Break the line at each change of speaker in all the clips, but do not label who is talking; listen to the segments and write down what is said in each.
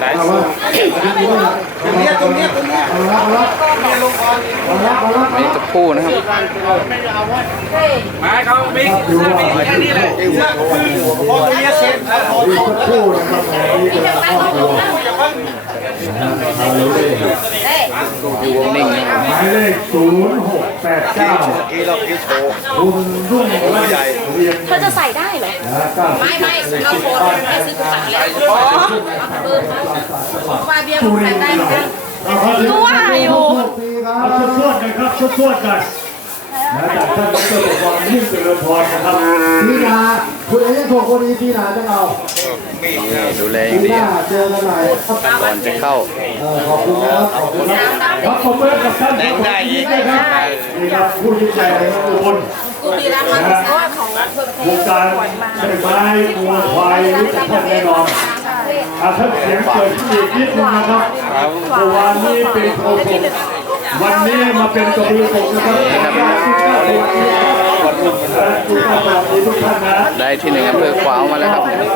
ได้
เอาละตรงนี้ตรงนี้ตรงนี้เอาละเอาละเอาละเอาละ
นี่ตัวผู้นะครับ
มาเขามิก
ดูว่าแค่นี้เลยพอตรงนี้เสร็จแล้วมีสักครู่นะครับนี่เป็นคร อบครัวเอาเลย
อยู่นิ่งนะครับ
หมายเลขศูนย์หกแปดเก้าคุณรุ่งระใหญ่เรียน
เธอจะใส่ได้เหรอ ไม่ไม่เราโพสต์ไม่ซื้อตัดแล้วอ๋อเออมาเบียร์ใส่ได้เหมือนกันก็ว่าอยู่
เอาชดกันครับชดๆกัน นะจากท่านดรปกรณ์นิ่มเจริญพรนะครับพี่นาคุณเอ๋ถูกคนนี้พี่นาจะเอา
นี่ดูแลอย่าง
พี่
ดี
นาเจอกันใหม่ครับ
ก่อนจะเข้า
เออขอบคุณนะครับขอบคุณครับครับขอบคุณกับท่านผู้ชมที่ได้ครับนี่ครับผู้ยิ่งใหญ่ในตำบล
กูดีนะมันเพราะว่าของเพิ่มเท
วงการใช้ไม้วัวควายรู้จักท่านแน่นอนอาท่านเสียงเกิดขึ้นอีกนิดนึงนะครับเมื่อวานนี้เป็นโคศก วันนี้มาเป็นกระบือตกนะครับขอบคุณครับทุกท่านสวัสดีทุกท่านนะ
ได้ที่หนึ่งอำเภอขวาวมาแล้วครับ
อันนี้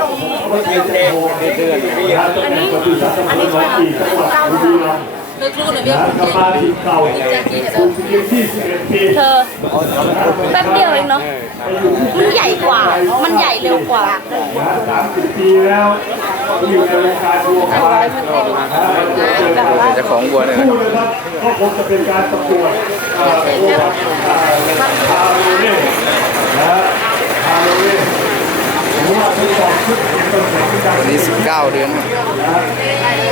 อันนี้คืออีกจังหวัดบุรีรัมย์
เลือกรู้หน่ยเบียร์
นะ
ม
กลับ
เอง
มาถิ่นเก่าคุณเพียงที่11ปี
เธอแป๊บเดียวเองเนาะมันใหญ่กว่า มันใหญ่เร็วกว่า
สามสิบปีแล้วอยู่ในวงการวัวควาย
จ้าของวัวเลยนะ
พูดเลยครับก็คงจะเป็นการประกวดเอ่อวัวาโลเล่นะพาโลเล่ผมว่าทดส อบชุดเป็นต้นแบบที่ดัง
วันนี้19เดือน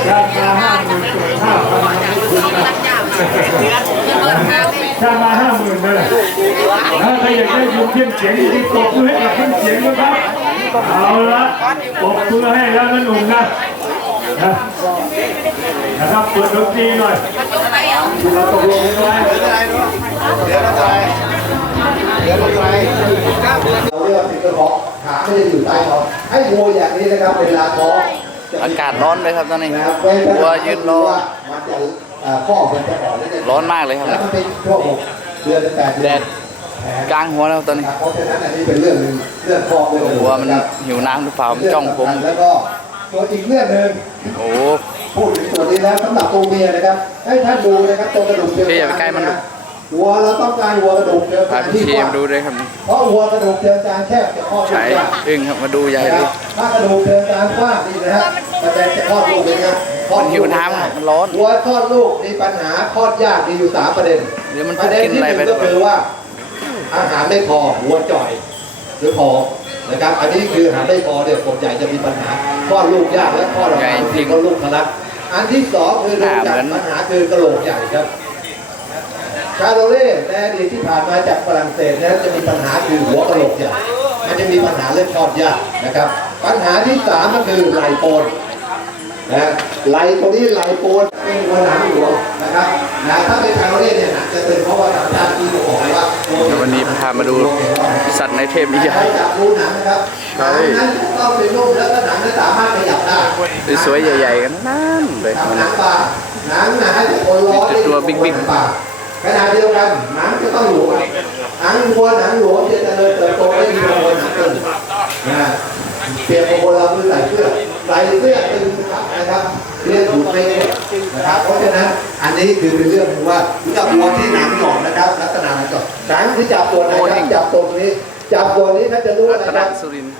รา
คาห้าหมื่นห้าพันถ้ามาห้าหมื่นเลยถ้าใครอยากได้ยินเพี้ยนเสียงที่ตบมือให้กับเพี้ยนเสียงนะครับ เอาละตบมือให้แล้วนะหนุ่มนะนะครับเปิดดนตรีหน่อยเราตกลงกันไว้เดี๋ยวเราจะเดี๋ยวเราจะ
เราเรียกว่าติดกระเพาะขาไม่ได้อยู่ใต้ท้องให้วัวอย่างนี้นะครับเวลาท้องจะ
อากาศร้อนเลยครับตอนนี้
นะครับ
วัวยืนรอ
มันจะเอ่อข้อมันจะอ่อนแล้วเนี่ย
ร้อนมากเลยครับ
แล้วมันเป็นช่วงหกเดือนถึงแปดเดื
แด
อน
ดกลางหัวแล้วตอนนี้
นะครับเพราะฉะนั้นอันนี้เป็นเรื่องหนึ่งเรื่องข้อเรื่องหนึ่ง
วัวมัน
นะครับ
หิวน้ำหรือเปล่ามันจ้องผม
แล้วก็ตัวอีกเรื่องหนึ่ง
โอ้
พูดถึงตัวนี้แล้วสำหรับตัวเมียนะครับให้ท่านดูนะครับตัวกระดูกเชิง
พี่อย่าไปใกล้มัน
นะ วัวเราต้องการวัวกระดูกเชิง
พาก
ลาง
พี่
ที่
เช
ก
ม
ว้าง
ดูด้วยครับ
เพราะวัวกระดูกเชิงกลางแคบจะคลอดลู
ใช้
กยาก
อึ้งครับมาดูใหญ่เลย
ถ้ากระดูกเชิงกรานกว้างนี่นะฮะมันจะจะคลอดลูกเลยนะคลอด
มันหิวน้ำครับมันร้อน
วัวคลอดลูกมีปัญหาคลอดยากมีอยู่สามประเด็น
เดี๋ยวมัน
ประเด็น
กิน
ที่
อะไร
ห
ไป
นึ่ง
หรือเปล่า
ก็คือว่า อาหารไม่พอวัวจ่อย หรือพอนะครับ อันนี้คืออาหารไม่พอเนี่ยผมใหญ่จะมีปัญหาคลอดลูกยากและคลอดออกมาบางทีก็ลูกทะลักอันที่สองคือ
หน้า
จาก
เหมือน
ปัญหาคือกระโหลกใหญ่ครับ ชาโรเล่ในอดีตที่ผ่านมาจากฝรั่งเศสนั้นจะมีปัญหาคือหัวกระโหลกใหญ่มันจะมีปัญหาเรื่องคลอดยากนะครับ ปัญหาที่สามก็คือไหลโปนนะไหลตรงนี้ไหลโปนเป็นหัวหนังหลวงนะครับนะถ้าเป็นชาโรเล่เนี่ยนะจะเป็นเพราะว่าทางด้านที่บอกไว้ว่า
เดี๋ยววันนี้พามาดูสัตว์ในเทพนิยาย
ใช้จับรูหนังนะครับหนังนั้นจะต้องเป็นนุ่มแล้วก็หนังนั้นสามารถขยับได้
สวยๆใหญ่ๆกันนั่นเลย
ทำ
มัน
หนังปลาหนังนะให้คนร้อน
มีแต่ตัวบิ๊กๆ
ปลา ขณะเดียวกันหนังจะต้องหลวมหนังวัวหนังหลวมจะเจริญเติบโตได้ดีกว่าวัวหนังตึงนะเปรียบกับคนเราคือใส่เสื้อใส่เสื้อตึงนะครับนะครับเรียกถูกไม่นะครับ เพราะฉะนั้นอันนี้คือเป็นเรื่องที่ว่ากับวัวที่หนังหย่อนนะครับ ลักษณะหนังหย่อนหนังที่จับตัวไหนครับจับตรงนี้ จับตัวนี้ถ้าจะรู้
รั
นะ
ต
คนรับ
สุรินทร์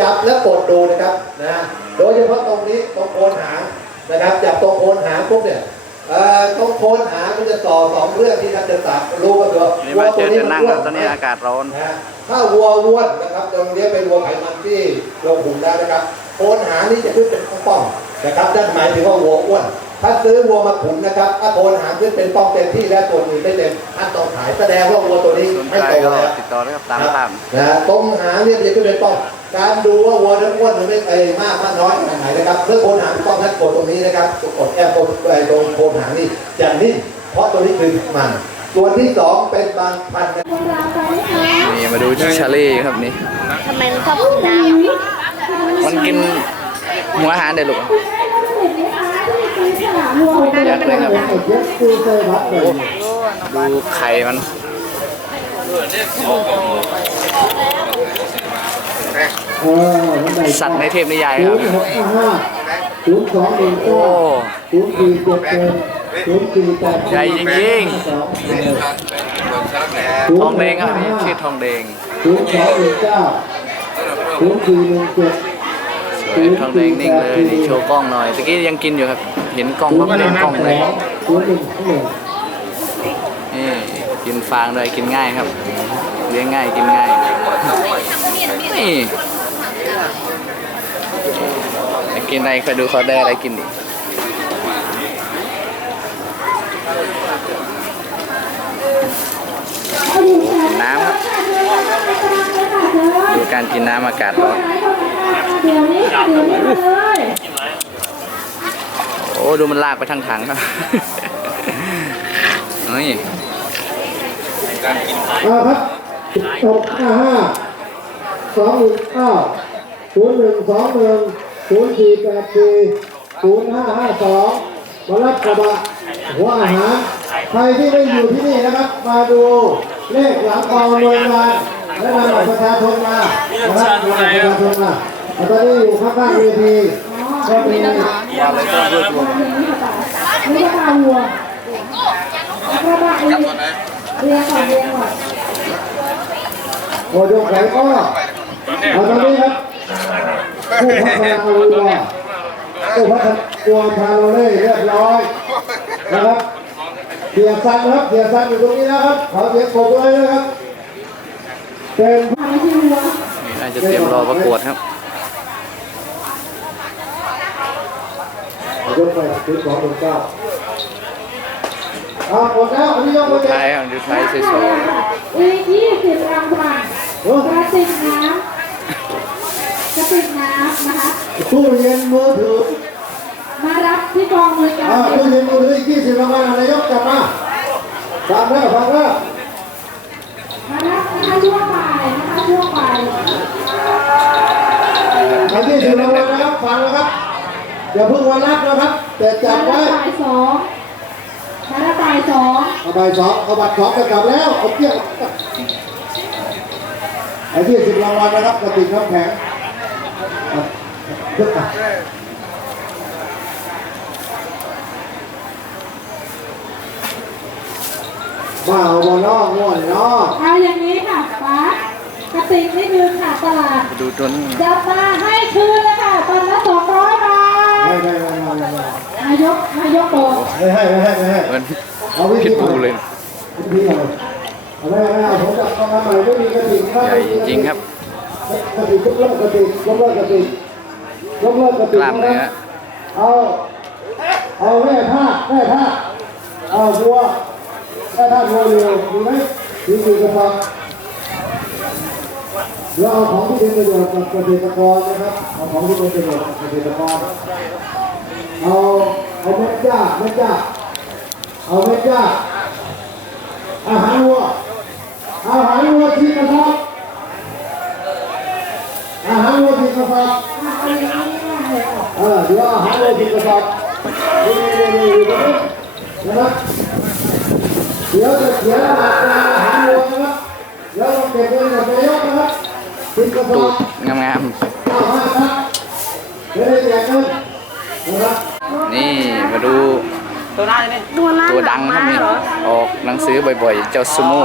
จับและกดดูนะครับนะโดยเฉพาะตรงนี้ตรงโคนหางนะครับจับตรงโคนหางปุ๊บเนี่ย เอ่อตรงโคนหางมันจะต่อสองเรื่องที่ท่านจะตัดรู้ก็คือ
นี่มาเจอจะนั่งแล้วตอนนี้อากาศร้อน
นะฮะถ้าวัวอ้วนนะครับตรงนี้เป็นวัวไขมันที่ลงหุ่นได้นะครับโคนหางนี่จะขึ้นเป็นป้องๆนะครับนั่นหมายถึงว่าวัวอ้วน ถ้าซื้อวัวมาขุนนะครับถ้าโคนหางขึ้นเป็นป้องเต็มที่และตัวอื่นไม่เต็มท่านต้องขายแสดงว่าวัวตัวนี้
สน
ไม่
ใจ
โต
ก็
แล้ว
ติดต่อได้ครับตามภาพ
นะฮะตรงหางเนี่ยมันจะขึ้นเป็นป้อง การดูว่าวัวนั้นอ้วนหรือไม่ไอ้มากมากน้อยขนาดไหนนะครับเมื่อโคนหางต้องท่านกดตรงนี้นะครับกดแอบกดไอ้ตรงโคนหางนี่จะนิ่มเพราะตัวนี้คือมันส่วที่สองเป็นบางพันธุ์
นี่มาดูชาเล่ครับนี่
ทำไมมันชอบกินน้ำ
มันกินหัวอาหารเด็ดลูกอยากเลยครับดูไข่มัน
เออมันได้
สัตว์ในเทพนิยาย
ศู
ครับ
นย์หกห้า
ศูนย์สองหนึ่ง
โอ้
เก้าศูนย์สี่เจ็ดเจ็ดศูนย์สี่แปด
ใหญ่จริง
สอง
ทองแดงครับนี่ชื่อทองแดง
ศูนย์สองหนึ่งเก้าศูนย์สี่หนึ่งเจ็ด
สวยทองแดงนิ่งเลยนี่โชว์กล้องหน่อยตะกี้ยังกินอยู่ครับ เห็นกล้อง
ศู
ปั๊
น
บ
ย์
เล่นกล้องเลย
ศูนย์หนึ่งหนึ่ง
นี่กินฟางด้วยกินง่ายครับเลี้ยงง่ายกินง่าย นี่อยากกินอะไรคอยดูเขาได้อะไรกินดิน้ำครับดูการกินน้ำอากาศร้อน
เดี๋ยวนี้เดี๋ยวนี้มาเลย
โอ้ดูมันลากไปทางถังครับนี่
เอาครับหกห้าห้า สองหนึ่งเก้าศูนย์หนึ่งสองหนึ่งศูนย์สี่แปดสี่ศูนย์ห้าห้าสองมารับกระบะหัวอาหารใครที่ไม่อยู่ที่นี่นะครับ มาดูเลขหลังกองรวยมาและนำบัตรประชาชนมานะครับนำบัตรประชาชนมาแล้วตอนนี้อยู่ข้างๆเวทีก็มี
ว่าเลยก็รวบรวม
นี่ก็ปลาวัวกระบะเรียงเรียงก่อนเรียงก่อน
โอ้ยกแขนก็ เอาตอนนี้ครับผู้พัฒนาวัวผู้พัฒนาวัวพาโรเล่เรียบร้อยนะครับเสียซันครับเสียซันอยู่ตรงนี้นะครับขอเสียงปรบมือเลยนะครับเป็น
ทำให้ที่วัว
นี่น่าจะเตรียมรอประกวดครับ
ยกไปถึงสองหนึ่งเก้าอ่าหมดแล้วอันนี้ยกไปเลย
ท้ายครับดูท้ายสวย
อีกยี่สิบรางวัลกระติกน้ำ กระติกน้ำนะคะ
ตู้เย็นมือถือ
มารับที่กองมือการ
อ่าตู้เย็นมือถืออีกยี่สิบรางวัลนายกจับมาฟังแล้วฟังแล้ว
มารับนะคะช่วงบ่ายนะคะช่วงบ่าย
ใครที่ถือรางวัลนะครับฟังนะครับอย่าเพิ่งวันรับนะครับ แต่จับ
มา
ไว้
รับบ่ายสองมารับบ่ายสอง
เอาใบสองเอาบัตรสองจะกลับแล้วเอาเที่ยงไอ้ที่สิบรางวัลนะครับกระติกน้ำแข็งอะ ยกอะว่าเอาบอลนอกง่วนนอก
เอาอย่างนี้ค่ะป้ากระติกนิดนึงค่ะตลาด
ดูตัวนี้
จับมาให้คืนเลยค่ะตอนละสองร้อยบาท
ไม่ไม่ไม่ไม่ไม่
นายกนายกโบอก
ไม่ให้ไม่ให้ไม่ให้
เหมือน
เอาวิธี
ษบูเลย
วิธีอะไรเอาไม่ไม่เอาผมจับเข้ามาใหม่ไม่มีกระติก
ใหญ่จริงครับ
กระติกยกเลิกกระติกยกเลิกกระติกยกเลิกกระติ
ก
ก
ล้ามเนื้อ
เอาเอาแม่ท่าแม่ท่าเอาวัวแม่ท่าวัวเร็วมีไหมมีสี่กระสอบแล้วเอาของที่เป็นประโยชน์กับเกษตรกรนะครับเอาของที่เป็นประโยชน์กับเกษตรกรเอาเอาเม็ดหญ้าเม็ดหญ้าเอาเม็ดหญ้าอาหารวัวอาหารวัวที่กระสอบ อาหารวัวที่กระสอบ
เอาอย่างนี้ง่ายเล
เออเดี๋ยวอาหารเรากินกระสอบนี่นี่นี่นี่ตรงนี้นะครับเดี๋ยวจะเขียนรหัสการอาหารรวมนะครับแล้วเราเก็บไว้กับนายกนะครับกินกระส
ตู
อบ
งาม
เอามาครับเดี๋ยวได้แจกเงินนะครับ
นี่มาดูตัวดังครับนี่ออกหนังสือบ่อยๆ เจ้าซูโม่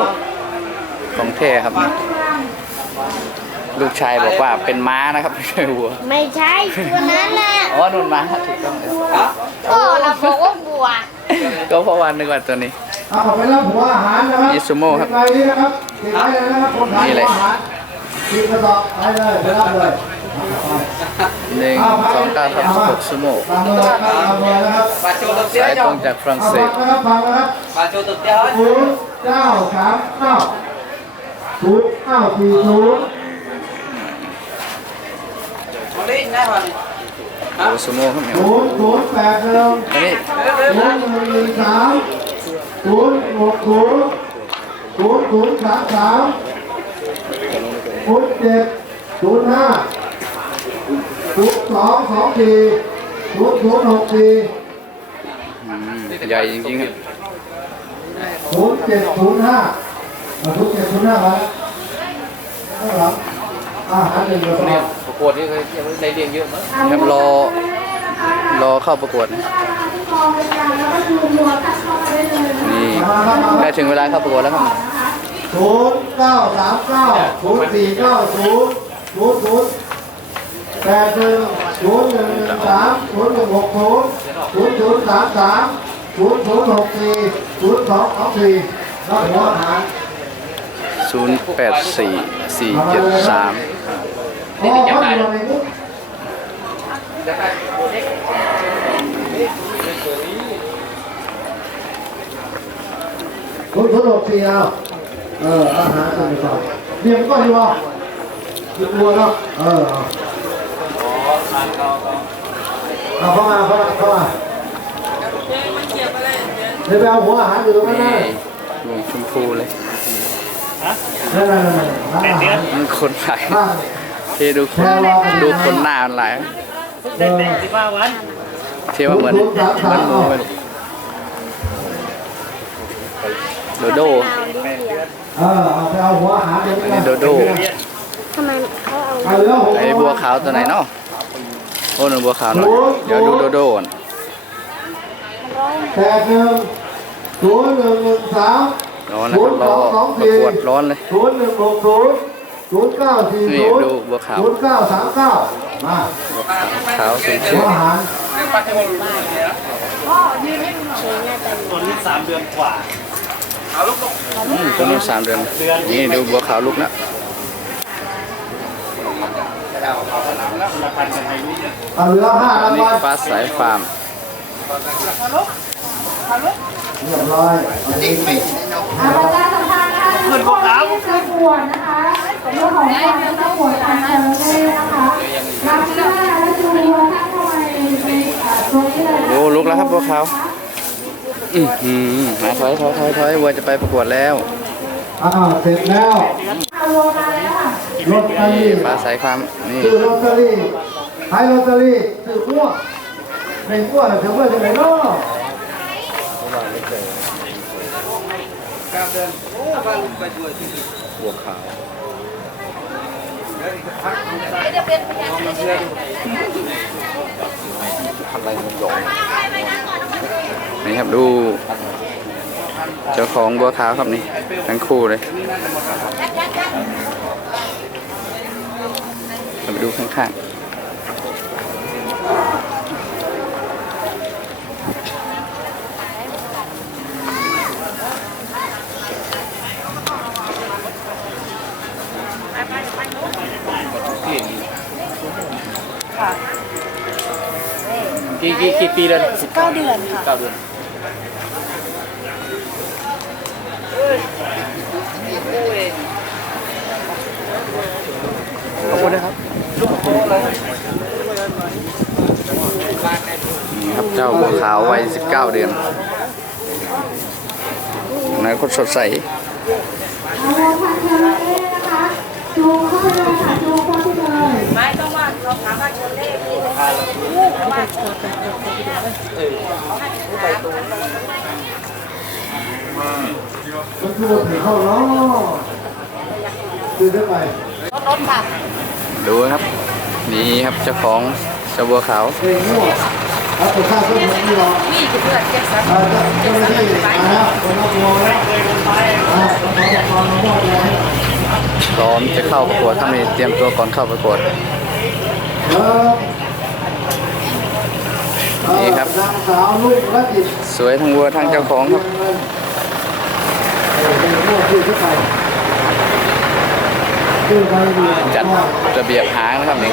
ของแท้ครับนี่ ลูกชายบอกว่าเป็นม้านะครับไม่ใช่วัว
ไม่ใช่ตัวนั้นน่ะ
อ๋อนุ่นม้าถูกต้องเลย
พ่อเราบอกว่าบัว
ก็เพราะวันนึกว่าตัวนี้
เอาขอไปรับหัวอาหารนะครับ
อิซูโม่ครับ
เก็บไว้นี่นะครับเก็บไว้เลยนะครับคนขาย
นี่
หั
เล
วยอาหารกินกระสอบไปเลยไปรับเลย
หนึ่งสองเก้าทับหกซูโม่
ตามเลยครับตามเลยนะครับ
สายตรงจากฝรั่ง
เอา
เศ
ฟั
ส
งนะครับฟังนะครับศูนย์เก้าสามเก้าศูนย์เก้าสี่ศูนย์
ตัวซูโม่ครับเนี่ย
ศูนย์ศูนย์แปดหนึ่ง
อันนี้
ศูนย์หนึ่งหนึ่งสามศูนย์หกศูนย์ศูนย์ศูนย์สามสามศูนย์เจ็ดศูนย์ห้าศูนย์สองสองสี่ศูนย์ศูนย์หกสี่
อืมใหญ่จริงๆครับ
ศูนย์เจ็ดศูนย์ห้าศูนย์เจ็ดศูนย์ห้ามาข้างหลังอาหารหนึ่งกระสอบ
ประก วดนี่เคยได้เรียนเยอะมั้งครับรอรอเข้าประกวดนะนี่ใกล้ถึงเวลาเข้าประกวดแล้วครับ
ศูนย์เก้าสามเก้าศูนย์สี่เก้าศูนย์ศูนย์ศูนย์แปดหนึ่งศูนย์หนึ่งสามศูนย์หนึ่งหกศูนย์ศูนย์ศูนย์สามสามศูนย์ศูนย์หกสี่ศูนย์สองสองสี่แล้วหัวอาหาร
084 473
นี่จะจับได้คุณคุณหกสี่เอาเอออาหารสั่งสอนเรียนก็ดีวะคือตัวเนาะเออเอาเข้ามาเข้ามาเข้ามาเดี๋ยวไปเอาหัวอาหารอยู่ตรงนั้น
นี่
นะ
วงชมพูเลย
นั่นนั่นนั่นนอาหาร
มันคนหลาย
ข้าง
ที่ดูดูคนหน้ามันหลาย
เออ
ที่ว่าเหมือนเหมือนหมูไปโดโด
เออเอาไปเอาหัวอาหารเดี๋ยว
อันนี้โดโด
ทำไมเขาเอา
เอาเหลือหก
ไอ้บัวขาวตัวไหนเนาะโอ้นั่นบัวขาวเนาะเดี๋ยวดูโดโดก่อน
แปดหนึ่งศูนย์หนึ่งหนึ่งสาม
ร้อนนะครับรอประกวดร้อนเลย
ศูนย์หนึ่งหกศูนย์ ศูนย์เก้าสี่
นี่
ศูนย์
ดูบัวขาว
ศูนย์เก้าสามเก้ามา
ขาวสวย
หัวอาหาร
ตัวนี้สามเดือนกว่า
ๆอืมตัวนู้นสามเดือน นี่ดูบัวขาวลุกนะ
เอาเหลือห้า
อั
รานง
นี้
วัล
ฟ้าสายฟาร์ม
เรียบร้อยเอาไปนี่
ประชาสัมพันธ์นะคะทุกคนที่ประกวดนะคะ เรื่องของการประกวดการเจริญเทนะคะรับหน้าและจูงวัวท่านเข้ามาในในเอ่อตรงนี้เลยนะ
โอ้ลุกแล้วครับบัวขาวอือหือมาถอยถอยถอยถอยวัวจะไปประกวดแล้ว
อ่าเสร็จแล้ว
เอาวัวมาแล้วค่ะ
ลอตเตอรี่
ฟ้าสายฟาร์มนี่
ซื้อลอตเตอรี่ขายลอตเตอรี่ซื้อมั่วในมั่วถือว่าจะไหนเนาะ
บัวขาวอะไรมันหยง นี่ครับดูเจ้าของบัวขาวครับนี่ทั้งคู่เลยเราไปดูข้างๆ กี่กี่กี่ปีแล้วสิบเก้าเดือนค่ะ เก้าเดือน ขอบคุณนะครับนี่ครับเจ้าบัวขาววัย19 เดือนอนาคตสดใส
เอาวัวพันธุ์เจริญเทนะคะจูงเข้าไปเลยค่ะจูงเข้าไปเลย
ไม่ต้องว่าเราถามว่าชนเลขที่
มันคือว่าถือเข้าเนาะซื้อได้ไป
รถค่ะ
ดูครับ นี่ครับเจ้าของเจ้าบัวขาว
เพลงมั่วแล้วตัวข้าวก็มือนที่เรา
นี่คือเพื่อนเจ็ดสัน
เอ่อเจ้าหน้าที่มาแล้วคนละตัวแล้วอ่าต้องขอความมั่วตัวให้
พร้อมจะเข้าประกวดถ้ามีเตรียมตัวก่อนเข้าประกวด
เออ
นี่ครับ
นี่ครับ
สวยทั้งวัวทั้งเจ้าของครับ
จัด
จัดระเบียบหางนะครับนี่